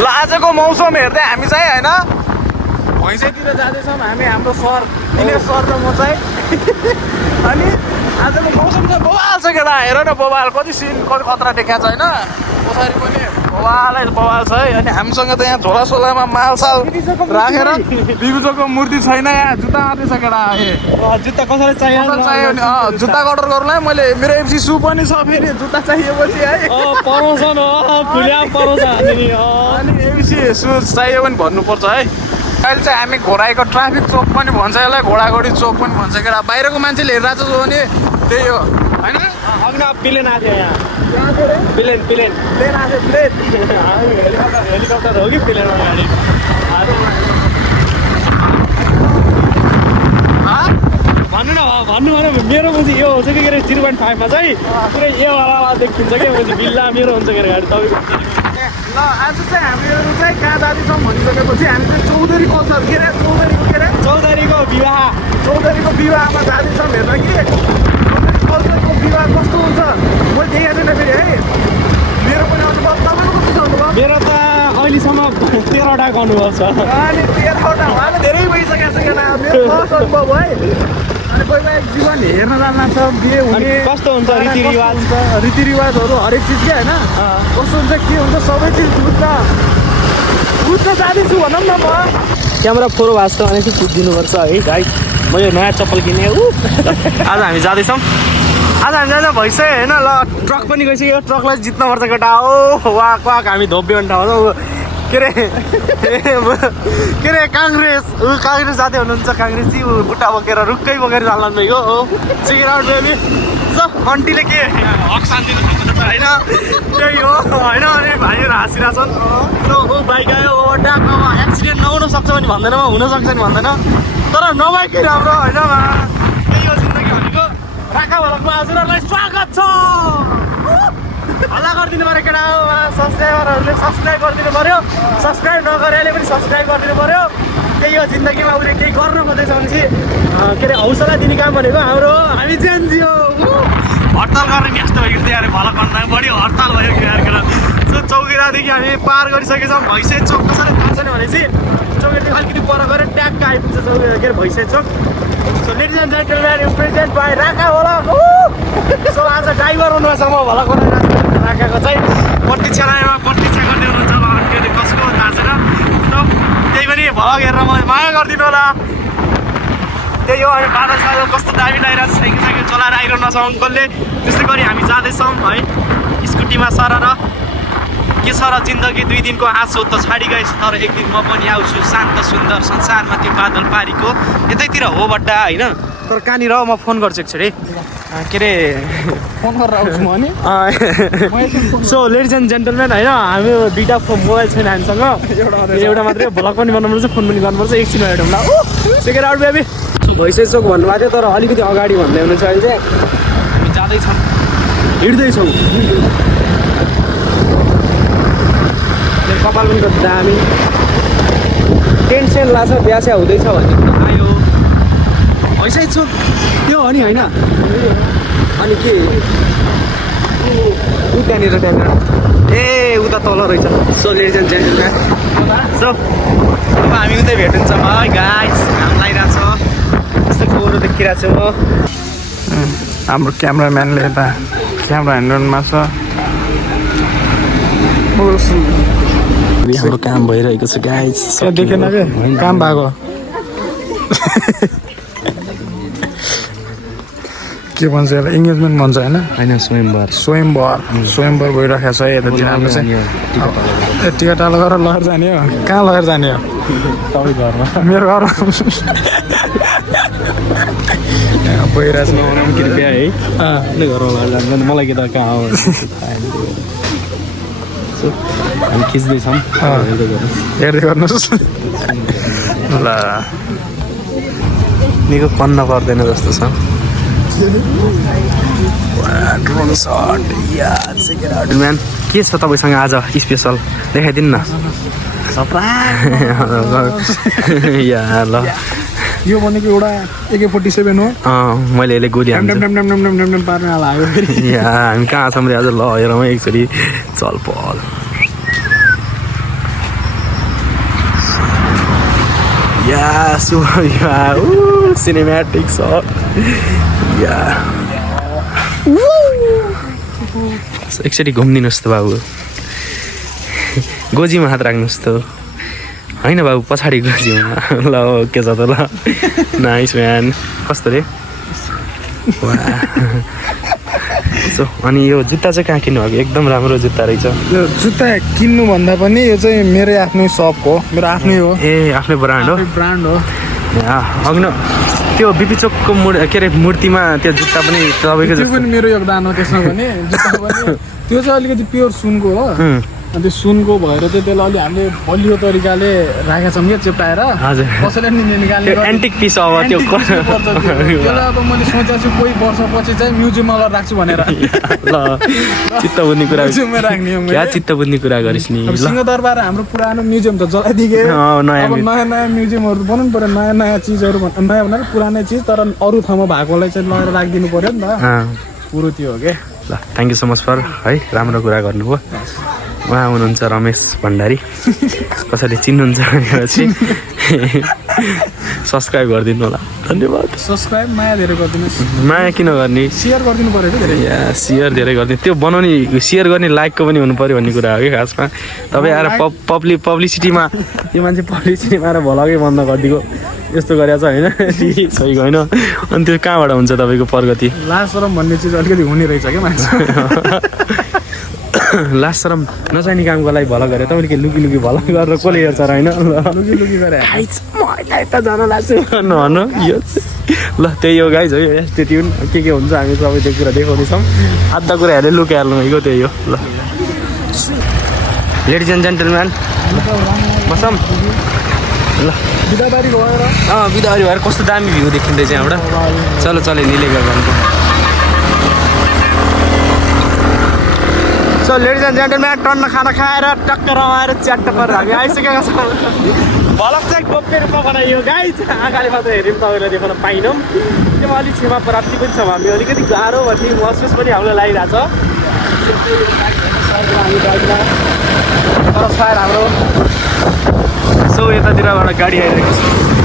ल आजको मौसम हेर्दै हामी चाहिँ होइन भैँसीतिर जाँदैछौँ हामी हाम्रो सर दिनेश सर र म चाहिँ अनि आजको मौसम चाहिँ बवाल छ केटा हेर न बवाल कति सिन कति खतरा देखाएको छ होइन पछाडि पनि बवालै बवाल छ है अनि हामीसँग त यहाँ झोलासोलामा मालसाल राखेर बिजुको मूर्ति छैन यहाँ जुत्ता मात्रै छ केटा जुत्ता कसरी चाहियो चाहियो भने जुत्ताको अर्डर गर्नुलाई मैले मेरो एफसी सू पनि छ फेरि जुत्ता चाहिएपछि है परोछ न खुल्या परोछ अनि एफसी सुज चाहियो भने भन्नुपर्छ है अहिले चाहिँ हामी घोडाईको ट्राफिक चोक पनि भन्छ यसलाई घोडाघोडी चोक पनि भन्छ केटा बाहिरको मान्छेले हेरिरहेको छ भने त्यही हो होइन अघि प्लेन आएको थियो यहाँ प्लेन प्लेन प्लेन आएको प्लेन हेलिकप्टर हो कि प्लेनमा गाडी भन्नु न भन्नु भने मेरो पछि यो हुन्छ कि के अरे 0.5 मा चाहिँ पुरै योवाला देखिन्छ क्या पछि बिल्ला मेरो हुन्छ के अरे गाडी तपाईँको ल आज चाहिँ हामीहरू चाहिँ कहाँ जाँदैछौँ भनिसकेपछि हामी चाहिँ चौधरी कल्चर के अरे चौधरीको विवाह चौधरीको विवाहमा जाँदैछौँ हेर्न कि कल्चरको विवाह कस्तो हुन्छ मैले देखेको छैन फेरि है मेरो पनि अनुभव तपाईँको कस्तो छ अनुभव मेरो त अहिलेसम्म 13वटाको अनुभव छ अनि 13वटा उहाँले धेरै भइसकेको छ केटा मेरो फर्स्ट अनुभव है अनि वैवाहिक जीवन हेर्न जान्न छ बिहे हुने कस्तो हुन्छ रीतिरिवाज रीतिरिवाजहरू हरेक चिज क्या होइन कस्तो हुन्छ के हुन्छ सबै चिज बुझ्न जाँदैछु भनौँ न म क्यामेरा फोरो भएको छ भने चाहिँ बुझिदिनुपर्छ है भाइ म यो नयाँ चप्पल किने आज हामी जाँदैछौँ आज हामी जाँदा भइसक्यो होइन ल ट्रक पनि गइसक्यो ट्रकलाई जित्नुपर्छ केटा हो वाक वाक हामी धोब्यो भने ठाउँमा के अरे काङ्ग्रेस जाँदै हुनुहुन्छ काङ्ग्रेसजी बुट्टा बोकेर रुक्कै बोकेर जान्ला भाइ हो चिकेन आउट बेबी आन्टीले के हक शान्ति होइन त्यही हो होइन अनि भाइहरू हाँसिरहेछन् बाइक आयो ओभरट्याक एक्सिडेन्ट नहुन सक्छ भने भन्दैन हुनसक्छ नि भन्दैन तर नभएकै राम्रो होइन त्यही हो जिन्दगी भनेको राखा भलकमा हजुरहरूलाई स्वागत छ हल्ला गरिदिनु पऱ्यो केटा हो सब्सक्राइबरहरूले सब्सक्राइब गरिदिनु पऱ्यो सब्सक्राइब नगरेले पनि सब्सक्राइब गरिदिनु पऱ्यो त्यही हो जिन्दगीमा उसले केही गर्नु खोज्दैछ भने चाहिँ के अरे हौसला दिने काम भनेको हाम्रो हामी जेन्जियो हडताल गर्ने व्यस्त भएको थियो अरे भलकभन्दा बढी हडताल भयो कि यार सो चौकीरादेखि हामी पार गरिसकेछौँ भैँसे चोक कसरी थाहा छैन भने चाहिँ चौकीदेखि अलिकति पर गएर ट्याक्क आइपुग्छ के अरे भैँसे चोक so ladies and gentleman represent बाई राखा होला सो आज ड्राइभर हुनुहुन्छ म भलकबाट राखाको चाहिँ प्रतीक्षा गर्दै हुनुहुन्छ अब कसको थाहा छैन त्यही पनि भलक हेरेर म माया गरिदिनु होला त्यही हो अनि बाटो साटो कस्तो दामी लगाइरहेको छ साइकल चलाएर आइरहनु छ अङ्कलले त्यस्तै गरी हामी जाँदैछौँ है स्कुटीमा सर के छ र जिन्दगी 2 दिनको हाँसो त छाडी गएछ तर एक दिन म पनि आउँछु शान्त सुन्दर संसारमा त्यो बादल पारीको यतैतिर हो बड्डा होइन तर कहाँनिर म फोन गर्छु एकचोटि के अरे फोन गरेर आउँछु म अनि सो लेडिज एन्ड जेन्टलम्यान होइन हामी दुईवटा मोबाइल छैन हामीसँग एउटा मात्रै भ्लग पनि बनाउनुपर्छ फोन पनि गर्नुपर्छ एकछिनमा एउटा ल सेकेन्ड आउट बेबी भइसकेको चोक भन्नुभएको थियो तर अलिकति अगाडि भन्दै हुनुहुन्छ अहिले चाहिँ हामी जाँदैछौँ हिँड्दैछौँ कपाल पनि कति दामी टेन्सन लाग्छ बिहास्या हुँदैछ भन्ने आयो भइसकेको चोक त्यो हो नि होइन अनि के त्यहाँनिर ए उता तल रहेछ so ladies and gentleman so अब हामी उतै भेटिन्छ है गाइस घाम लागिरहेको छ यस्तो कोरो देखिरहेको छु म हाम्रो क्यामराम्यानले यता क्यामरा ह्यान्डलमा छ हाम्रो काम भइरहेको छ गाइस देखेन के काम भएको के भन्छ यसलाई इङ्गेजमेन्ट भन्छ होइन स्वयम्वर भइरहेको छ यतातिर हाम्रो चाहिँ टिका टालो गरेर लगेर जाने हो कहाँ लगेर जाने हो तपाईँ घरमा मेरो घर भइरहेको छ कृपया है घरमा लगेर जान्छ मलाई के त कहाँ हो हामी खिच्दैछौँ हेर्दै गर्नुहोस् ल निको पन्न पर्दैन जस्तो छ ड्रोन सट म्यान के छ तपाईँसँग आज स्पेसल देखाइदिनु न या ल यो भनेको एउटा AK-47 हो मैले यसले गोली पार्न लाग्यो या हामी कहाँ छौँ रे आज ल हेरौँ एकचोटि चल पल सिनेमेटिक सट या एकचोटि घुमिदिनुहोस् त बाबु गोजीमा हात राख्नुहोस् त होइन बाबु पछाडि गोजीमा ल के छ त ल नाइस म्यान कस्तो रे सो अनि यो जुत्ता चाहिँ कहाँ किन्नु भएको एकदम राम्रो जुत्ता रहेछ यो जुत्ता किन्नुभन्दा पनि यो चाहिँ मेरै आफ्नै सप हो मेरो आफ्नै हो ए आफ्नै ब्रान्ड हो ब्रान्ड हो अघि न त्यो बिपी चोकको के अरे मूर्तिमा त्यो जुत्ता पनि तपाईँको त्यो पनि मेरो योगदान हो त्यसमा भने जुत्ता पनि त्यो चाहिँ अलिकति प्योर सुनको हो अनि त्यो सुनको भएर चाहिँ त्यसलाई अलि हामीले बलियो तरिकाले राखेका छौँ क्या चेप्टाएर हजुर कसैले नि निकाल्ने एन्टिक पिस अब त्यो त्यसलाई अब मैले सोचेको छु कोही वर्षपछि चाहिँ म्युजियममा लगेर राख्छु भनेर ल चित्त बुझ्ने कुरा म्युजियममा राख्ने हो क्या चित्त बुझ्ने कुरा गरिस् नि अब सिंहदरबार हाम्रो पुरानो म्युजियम त जलाइदिए अब नयाँ नयाँ म्युजियमहरू बनाउनु पर्यो नयाँ नयाँ चिजहरू नयाँ भनेर पुरानै चिज तर अरू ठाउँमा भएकोलाई चाहिँ लगेर राखिदिनु पर्यो नि त कुरो त्यो हो क्या ल thank you so much for है राम्रो कुरा गर्नुभयो उहाँ हुनुहुन्छ रमेश भण्डारी कसैले चिन्नुहुन्छ भनेपछि सब्सक्राइब गरिदिनु होला धन्यवाद सब्सक्राइब माया धेरै गरिदिनुहोस् माया किन गर्ने सेयर गरिदिनु पर्यो क्या धेरै सेयर धेरै गर्ने त्यो बनाउने सेयर गर्ने लाइकको पनि हुनु पऱ्यो भन्ने कुरा हो कि खासमा तपाईँ आएर पब्लिसिटीमा त्यो मान्छे पब्लिसिटीमा आएर भलकै बन्द गरिदिएको यस्तो गरेको छ होइन ठिक छैन होइन अनि त्यो कहाँबाट हुन्छ तपाईँको प्रगति लासरम भन्ने चिज अलिकति हुने रहेछ क्या मान्छे लासरम नचाहिने कामको लागि भला गरे तपाईँले के लुकी लुकी भला गरेर कसले हेर्छ र होइन लुकी लुकी गरे यता जान लाग्छ भन्नु यो ल त्यही हो गाइज है त्यति पनि के हुन्छ हामी सबै त्यो कुरा देखाउँदैछौँ आधा कुराहरूले लुकाइहाल्नु भएको त्यही हो ल लेडिज एन्ड जेन्टलम्यान बसौँ ल बिदाबारी भएर बिदाबारी भएर कस्तो दामी भ्यू देखिँदैछ यहाँबाट चलो चलो निलेगा गानको सो लेडिज एन्ड जेन्टलम्यान टन्न खाना खाएर टक्क रमाएर च्याट्ट परेर हामी आइसकेका छौँ भलक चाहिँ गोप्य रूपमा बनाइयो गाइज आँखाले मात्र हेऱ्यौँ तपाईँलाई देखाउन पाइनौँ त्यो अलिक क्षमा प्राप्ति पनि छ हामी अलिकति गाह्रो भन्ने महसुस पनि हामीलाई लागिरहेछ तर सायद हाम्रो सो यतातिरबाट गाडी आइरहेको छ